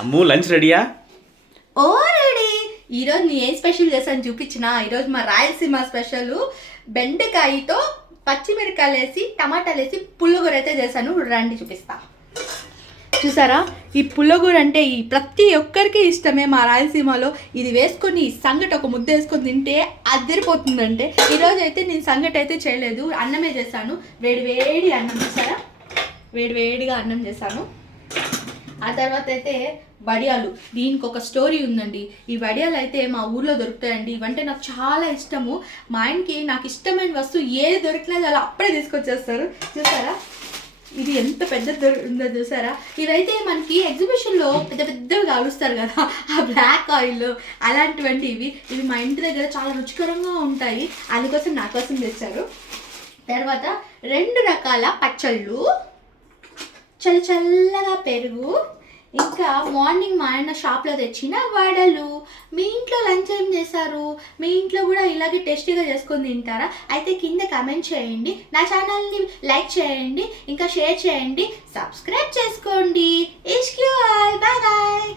అమ్ము lunch రెడీయా? ఓ ready. ఈరోజు నేను ఏం స్పెషల్ చేశాను చూపించిన. ఈరోజు మా రాయలసీమ స్పెషల్ బెండకాయతో పచ్చిమిరకాయలు వేసి టమాటాలు వేసి పుల్లగూర అయితే చేశాను. రండి చూపిస్తా. చూసారా, ఈ పుల్లగూర అంటే ఈ ప్రతి ఒక్కరికి ఇష్టమే మా రాయలసీమలో. ఇది వేసుకొని సంగటి ఒక ముద్ద వేసుకొని తింటే అదిరిపోతుందంటే. ఈరోజు అయితే నేను సంగటి అయితే చేయలేదు, అన్నమే చేశాను. వేడి వేడి అన్నం. చూసారా, వేడి వేడిగా అన్నం చేశాను. ఆ తర్వాత అయితే వడియాలు. దీనికి ఒక స్టోరీ ఉందండి. ఈ వడియాలు అయితే మా ఊర్లో దొరుకుతాయండి. ఇవంటే నాకు చాలా ఇష్టము. మా ఆయనకి నాకు ఇష్టమైన వస్తువు ఏది దొరికినా చాలా అప్పుడే తీసుకొచ్చేస్తారు. చూసారా, ఇది ఎంత పెద్ద ఉందో చూసారా. ఇవైతే మనకి ఎగ్జిబిషన్లో పెద్ద పెద్దవి కాలుస్తారు కదా, ఆ బ్లాక్ ఆయిల్ అలాంటివంటి ఇవి మా ఇంటి దగ్గర చాలా రుచికరంగా ఉంటాయి. అందుకోసం నా కోసం తెచ్చారు. తర్వాత 2 రకాల పచ్చళ్ళు, చల్లగా పెరుగు, ఇంకా మార్నింగ్ మా ఆయన షాప్లో తెచ్చిన వడలు. మీ ఇంట్లో లంచ్ ఏం చేశారు? మీ ఇంట్లో కూడా ఇలాగే టేస్టీగా చేసుకొని తింటారా? అయితే కింద కమెంట్ చేయండి. నా ఛానల్ని లైక్ చేయండి, ఇంకా షేర్ చేయండి, సబ్స్క్రైబ్ చేసుకోండి. ఇష్క్యూ ఆల్, బాయ్ బాయ్.